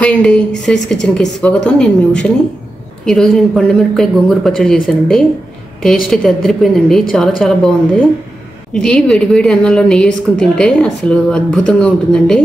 Hi అండి, శ్రీస్ కిచెన్కి స్వాగతం. నేను మీ ఉషని. ఈరోజు నేను పండుమిరపకాయ గోంగూర పచ్చడి చేశానండి. టేస్ట్ అయితే అదిరిపోయిందండి, చాలా చాలా బాగుంది. ఇది వేడివేడి అన్నంలో నెయ్యి వేసుకుని తింటే అసలు అద్భుతంగా ఉంటుందండి.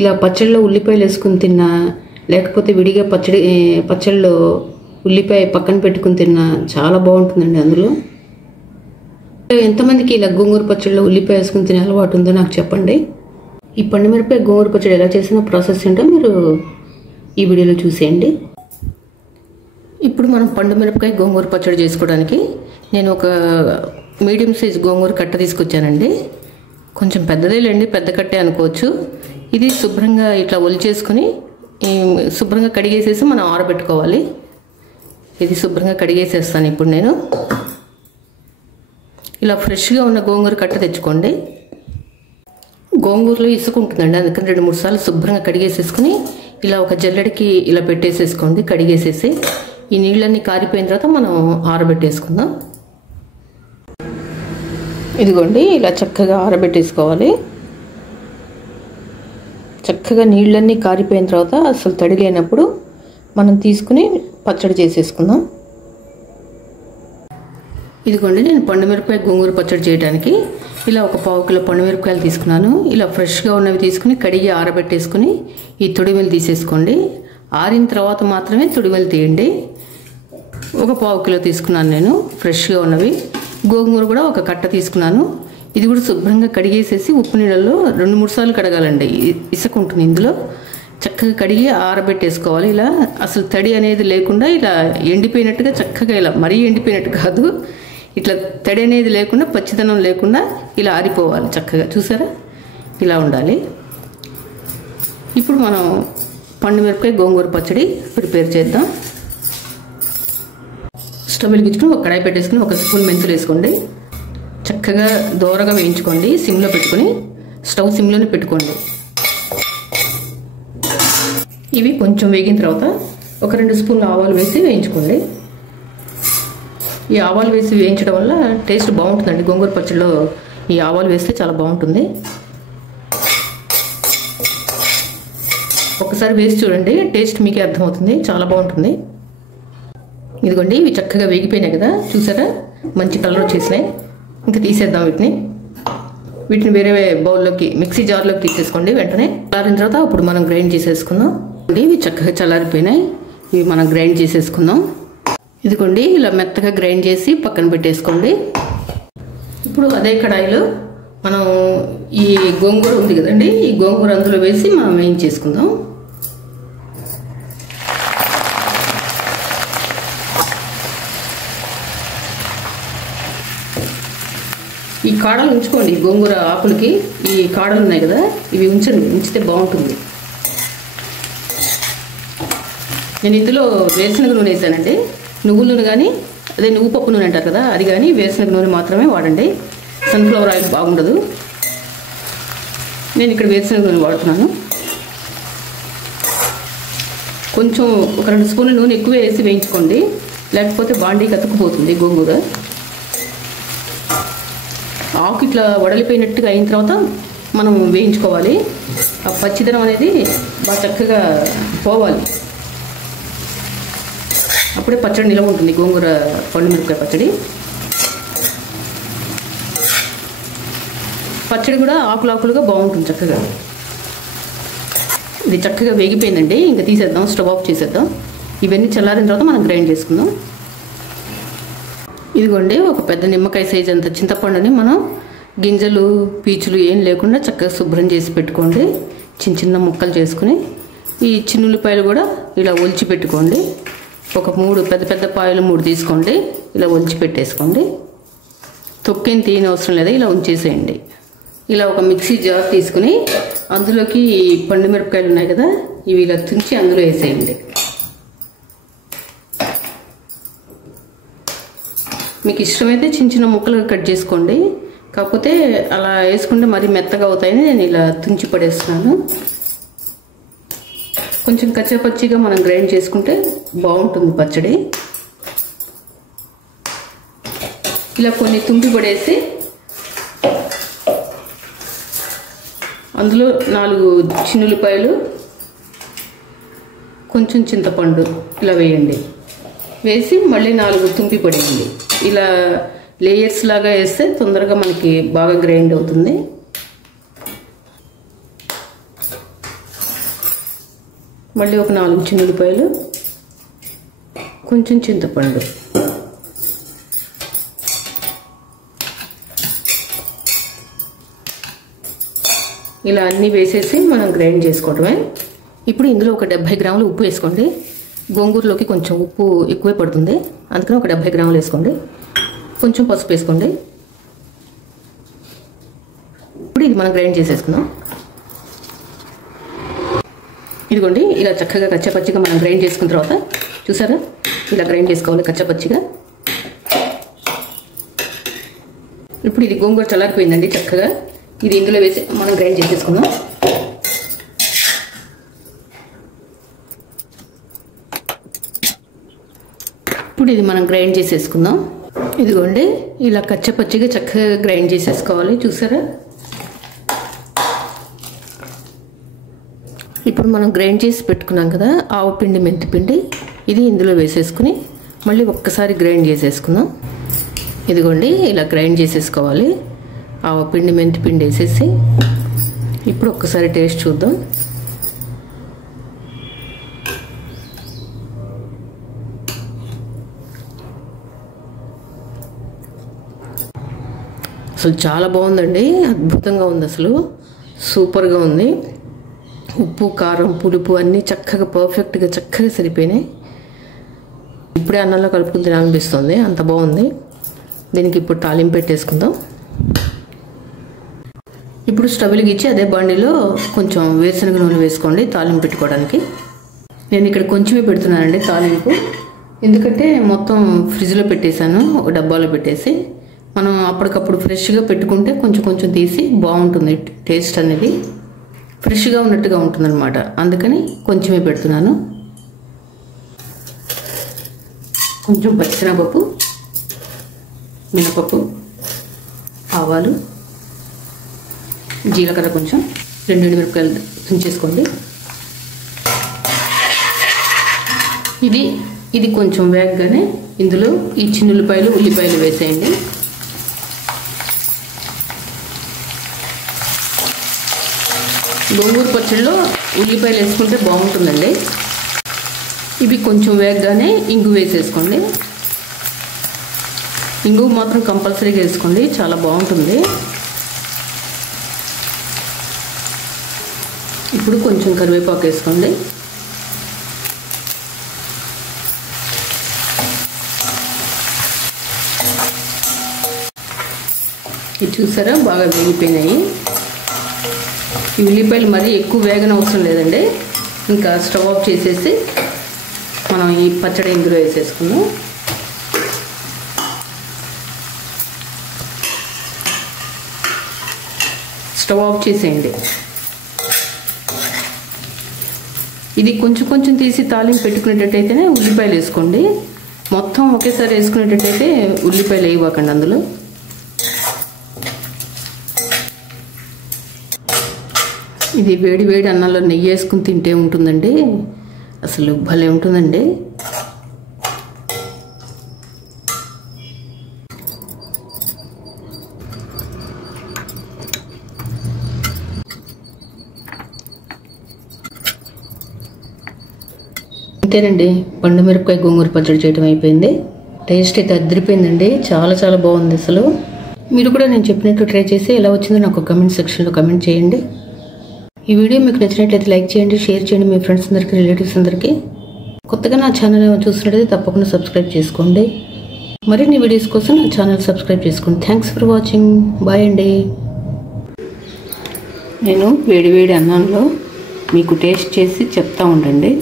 ఇలా పచ్చడిలో ఉల్లిపాయలు వేసుకుని తిన్నా, లేకపోతే విడిగా పచ్చడిలో ఉల్లిపాయ పక్కన పెట్టుకుని తిన్నా చాలా బాగుంటుందండి. అందులో ఎంతమందికి ఇలా గోంగూర పచ్చడిలో ఉల్లిపాయ వేసుకుని తినే అలవాటు ఉందో నాకు చెప్పండి. ఈ పండుమిరపకాయ గోంగూర పచ్చడి ఎలా చేసిన ప్రాసెస్ ఏంటో మీరు ఈ వీడియోలో చూసేయండి. ఇప్పుడు మనం పండుమిరపకాయ గోంగూర పచ్చడి చేసుకోవడానికి నేను ఒక మీడియం సైజ్ గోంగూర కట్ట తీసుకొచ్చానండి. కొంచెం పెద్దదేలేండి, పెద్ద కట్టే అనుకోవచ్చు. ఇది శుభ్రంగా ఇట్లా ఒలిచేసుకుని శుభ్రంగా కడిగేసేసి మనం ఆరబెట్టుకోవాలి. ఇది శుభ్రంగా కడిగేసేస్తాను ఇప్పుడు నేను. ఇలా ఫ్రెష్గా ఉన్న గోంగూర కట్ట తెచ్చుకోండి. గోంగూరలో ఇసుక ఉంటుందండి, అందుకని 2-3 సార్లు శుభ్రంగా కడిగేసేసుకుని ఇలా ఒక జల్లెడికి ఇలా పెట్టేసేసుకోండి. కడిగేసేసి ఈ నీళ్ళన్నీ కారిపోయిన తర్వాత మనం ఆరబెట్టేసుకుందాం. ఇదిగోండి, ఇలా చక్కగా ఆరబెట్టేసుకోవాలి. చక్కగా నీళ్ళన్నీ కారిపోయిన తర్వాత అసలు తడి లేనప్పుడు మనం తీసుకుని పచ్చడి చేసేసుకుందాం. ఇదిగోండి, నేను పండుమిరపకాయ గోంగూర పచ్చడి చేయడానికి ఇలా ఒక 1/4 కిలో పండుమిరపకాయలు తీసుకున్నాను. ఇలా ఫ్రెష్గా ఉన్నవి తీసుకుని కడిగి ఆరబెట్టేసుకుని ఈ తొడిమెలు తీసేసుకోండి. ఆరిన తర్వాత మాత్రమే తొడిమెలు తీయండి. ఒక 1/4 కిలో తీసుకున్నాను నేను ఫ్రెష్గా ఉన్నవి. గోంగూర కూడా ఒక కట్ట తీసుకున్నాను. ఇది కూడా శుభ్రంగా కడిగేసేసి ఉప్పు నీళ్ళల్లో 2-3 సార్లు కడగాలండి. ఇసుక ఉంటుంది ఇందులో. చక్కగా కడిగి ఆరబెట్టేసుకోవాలి. ఇలా అసలు తడి అనేది లేకుండా ఇలా ఎండిపోయినట్టుగా చక్కగా, ఇలా మరీ ఎండిపోయినట్టు కాదు, ఇట్లా తడి అనేది లేకుండా పచ్చిదనం లేకుండా ఇలా ఆరిపోవాలి చక్కగా. చూసారా, ఇలా ఉండాలి. ఇప్పుడు మనం పండుమిరపకాయ గోంగూర పచ్చడి ప్రిపేర్ చేద్దాం. స్టవ్ వెలిగించుకుని ఒక కడాయి పెట్టేసుకుని 1 స్పూన్ మెంతులు వేసుకోండి. చక్కగా దోరగా వేయించుకోండి. సిమ్లో పెట్టుకుని, స్టవ్ సిమ్లోనే పెట్టుకోండి. ఇవి కొంచెం వేగిన తర్వాత ఒక 2 స్పూన్ల ఆవాలు వేసి వేయించుకోండి. ఈ ఆవాలు వేసి వేయించడం వల్ల టేస్ట్ బాగుంటుందండి. గోంగూర పచ్చడిలో ఈ ఆవాలు వేస్తే చాలా బాగుంటుంది. ఒకసారి వేసి చూడండి, టేస్ట్ మీకే అర్థమవుతుంది, చాలా బాగుంటుంది. ఇదిగోండి, ఇవి చక్కగా వేగిపోయినాయి కదా, చూసారా, మంచి కలర్ వచ్చేసినాయి. ఇంకా తీసేద్దాం వీటిని వేరే బౌల్లోకి, మిక్సీ జార్లోకి తీసేసుకోండి. వెంటనే చల్లారిన తర్వాత అప్పుడు మనం గ్రైండ్ చేసేసుకుందాం. ఇవి చక్కగా చల్లారిపోయినాయి, ఇవి మనం గ్రైండ్ చేసేసుకుందాం. ఇదిగోండి, ఇలా మెత్తగా గ్రైండ్ చేసి పక్కన పెట్టేసుకోండి. ఇప్పుడు అదే కడాయిలో మనం ఈ గోంగూర ఉంది కదండి, ఈ గోంగూర అందులో వేసి మనం వేయించేసుకుందాం. ఈ కాడలు ఉంచుకోండి. గోంగూర ఆకులకి ఈ కాడలు ఉన్నాయి కదా, ఇవి ఉంచితే బాగుంటుంది. నేను ఇందులో వేరుశనగ నూనె వేసానండి. నువ్వుల నూనె కానీ, అదే నువ్వు పప్పు నూనె అంటారు కదా, అది కానీ వేరుశనగ నూనె మాత్రమే వాడండి. సన్ఫ్లవర్ ఆయిల్ బాగుండదు. నేను ఇక్కడ వేరుశనగ నూనె వాడుతున్నాను. కొంచెం ఒక 2 స్పూన్ల నూనె ఎక్కువ వేసి వేయించుకోండి, లేకపోతే బాండీకి అతుక్కుపోతుంది గోంగూర. ఆకు ఇట్లా వడలిపోయినట్టుగా అయిన తర్వాత మనం వేయించుకోవాలి. ఆ పచ్చిదనం అనేది బాగా చక్కగా పోవాలి. అప్పుడే పచ్చడి నిలవ ఉంటుంది, గోంగూర పండుమిరపకాయ పచ్చడి కూడా ఆకులుగా బాగుంటుంది చక్కగా. ఇది చక్కగా వేగిపోయిందండి, ఇంకా తీసేద్దాం, స్టవ్ ఆఫ్ చేసేద్దాం. ఇవన్నీ చల్లారిన తర్వాత మనం గ్రైండ్ చేసుకుందాం. ఇదిగోండి, ఒక పెద్ద నిమ్మకాయ సైజ్ అంత చింతపండుని మనం గింజలు పీచులు ఏం లేకుండా చక్కగా శుభ్రం చేసి పెట్టుకోండి. చిన్న ముక్కలు చేసుకుని ఈ చిన్నుల్లిపాయలు కూడా ఇలా ఒలిచి పెట్టుకోండి. ఒక 3 పెద్ద పాయలు 3 తీసుకోండి, ఇలా ఒలిచి పెట్టేసుకోండి. తొక్కేం తీయని అవసరం లేదా, ఇలా ఉంచేసేయండి. ఇలా ఒక మిక్సీ జార్ తీసుకుని అందులోకి పండుమిరపకాయలు ఉన్నాయి కదా, ఇవి ఇలా తుంచి అందులో వేసేయండి. మీకు ఇష్టమైతే చిన్న ముక్కలుగా కట్ చేసుకోండి, కాకపోతే అలా వేసుకుంటే మరీ మెత్తగా అవుతాయని నేను ఇలా తుంచి పడేస్తున్నాను. కొంచెం కచ్చాపచ్చిగా మనం గ్రైండ్ చేసుకుంటే బాగుంటుంది పచ్చడి. ఇలా కొన్ని తుంపి పడేసి అందులో 4 చిన్నులపాయలు కొంచెం చింతపండు ఇలా వేయండి. వేసి మళ్ళీ 4 తుంపి పడేయండి. ఇలా లేయర్స్ లాగా వేస్తే తొందరగా మనకి బాగా గ్రైండ్ అవుతుంది. మళ్ళీ ఒక 4 చిన్న ఉల్లిపాయలు, కొంచెం చింతపండు, ఇలా అన్నీ వేసేసి మనం గ్రైండ్ చేసుకోవటమే. ఇప్పుడు ఇందులో ఒక 70 గ్రాములు ఉప్పు వేసుకోండి. గోంగూరలోకి కొంచెం ఉప్పు ఎక్కువే పడుతుంది, అందుకని ఒక 70 గ్రాములు వేసుకోండి. కొంచెం పసుపు వేసుకోండి. ఇప్పుడు ఇది మనం గ్రైండ్ చేసేసుకుందాం. ఇదిగోండి, ఇలా చక్కగా కచ్చపచ్చిగా మనం గ్రైండ్ చేసుకున్న తర్వాత చూసారా, ఇలా గ్రైండ్ చేసుకోవాలి కచ్చపచ్చిగా. ఇప్పుడు ఇది గోంగూర చల్లారిపోయిందండి చక్కగా. ఇది ఇందులో వేసి మనం గ్రైండ్ చేసేసుకుందాం. ఇప్పుడు ఇది మనం గ్రైండ్ చేసేసుకుందాం. ఇదిగోండి, ఇలా కచ్చపచ్చిగా చక్కగా గ్రైండ్ చేసేసుకోవాలి. చూసారా, ఇప్పుడు మనం గ్రైండ్ చేసి పెట్టుకున్నాం కదా ఆవు పిండి, మెంతి పిండి, ఇది ఇందులో వేసేసుకుని మళ్ళీ ఒక్కసారి గ్రైండ్ చేసేసుకుందాం. ఇదిగోండి, ఇలా గ్రైండ్ చేసేసుకోవాలి. ఆవు పిండి, మెంతి పిండి వేసేసి ఇప్పుడు ఒక్కసారి టేస్ట్ చూద్దాం. అసలు చాలా బాగుందండి, అద్భుతంగా ఉంది, అసలు సూపర్గా ఉంది. ఉప్పు, కారం, పులుపు అన్నీ చక్కగా పర్ఫెక్ట్గా చక్కగా సరిపోయినాయి. ఇప్పుడే అన్నంలో కలుపుకుని తినాలనిపిస్తుంది, అంత బాగుంది. దీనికి ఇప్పుడు తాలింపు పెట్టేసుకుందాం. ఇప్పుడు స్టవ్ వెలిగించి అదే బండిలో కొంచెం వేరుశనగ నూనె వేసుకోండి తాలింపు పెట్టుకోవడానికి. నేను ఇక్కడ కొంచెమే పెడుతున్నానండి తాలింపు, ఎందుకంటే మొత్తం ఫ్రిడ్జ్లో పెట్టేశాను, ఒక డబ్బాలో పెట్టేసి. మనం అప్పటికప్పుడు ఫ్రెష్గా పెట్టుకుంటే కొంచెం కొంచెం తీసి బాగుంటుంది, టేస్ట్ అనేది ఫ్రెష్గా ఉన్నట్టుగా ఉంటుందన్నమాట. అందుకని కొంచెమే పెడుతున్నాను. కొంచెం పచ్చిశనగపప్పు, మినపప్పు, ఆవాలు, జీలకర్ర, కొంచెం 2 ఎండుమిరపకాయలు తుంచేసుకోండి. ఇది కొంచెం వేగగానే ఇందులో ఈ చిన్న ఉల్లిపాయలు వేసేయండి. గోంగూర పచ్చడిలో ఉల్లిపాయలు వేసుకుంటే బాగుంటుందండి. ఇవి కొంచెం వేగగానే ఇంగు వేసేసుకోండి. ఇంగు మాత్రం కంపల్సరీగా వేసుకోండి, చాలా బాగుంటుంది. ఇప్పుడు కొంచెం కరివేపాకు వేసుకోండి. ఇది చూసారా, బాగా వేగిపోయినాయి. ఈ ఉల్లిపాయలు మరీ ఎక్కువ వేగన అవసరం లేదండి. ఇంకా స్టవ్ ఆఫ్ చేసేసి మనం ఈ పచ్చడి ఇందులో వేసేసుకుందాం. స్టవ్ ఆఫ్ చేసేయండి. ఇది కొంచెం కొంచెం తీసి తాలింపు పెట్టుకునేటట్టయితేనే ఉల్లిపాయలు వేసుకోండి. మొత్తం ఒకేసారి వేసుకునేటట్టయితే ఉల్లిపాయలు వేయకండి అందులో. ఇది వేడి వేడి అన్నంలో నెయ్యి వేసుకుని తింటే ఉంటుందండి, అసలు భలే ఉంటుందండి. అంతేనండి, పండు మిరపకాయ గోంగూర పచ్చడి చేయడం అయిపోయింది. టేస్ట్ అయితే అదిరిపోయిందండి, చాలా చాలా బాగుంది అసలు. మీరు కూడా నేను చెప్పినట్టు ట్రై చేసి ఎలా వచ్చిందో నాకు కమెంట్ సెక్షన్లో కమెంట్ చేయండి. ఈ వీడియో మీకు నచ్చినట్లయితే లైక్ చేయండి, షేర్ చేయండి మీ ఫ్రెండ్స్ అందరికీ, రిలేటివ్స్ అందరికీ. కొత్తగా నా ఛానల్ చూసినట్లయితే తప్పకుండా సబ్స్క్రైబ్ చేసుకోండి. మరిన్ని వీడియోస్ కోసం నా ఛానల్ సబ్స్క్రైబ్ చేసుకోండి. Thanks for watching. బాయ్ అండి. నేను వేడి వేడి అన్నంలో మీకు టేస్ట్ చేసి చెప్తా ఉండండి.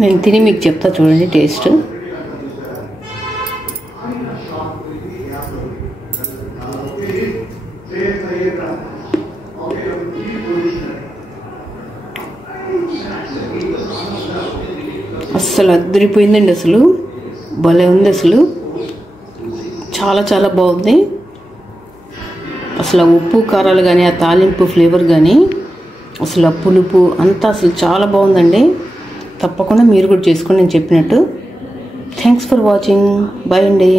నేను తిని మీకు చెప్తా చూడండి టేస్ట్. అస్సలు అదిరిపోయిందండి, అసలు భలే ఉంది, అసలు చాలా చాలా బాగుంది. అసలు ఉప్పు కారాలు కానీ ఆ తాలింపు ఫ్లేవర్ కానీ అసలు ఆ పులుపు అంతా అసలు చాలా బాగుందండి. తప్పకుండా మీరు కూడా చేసుకోండి నేను చెప్పినట్టు. Thanks for watching. బాయ్ అండి.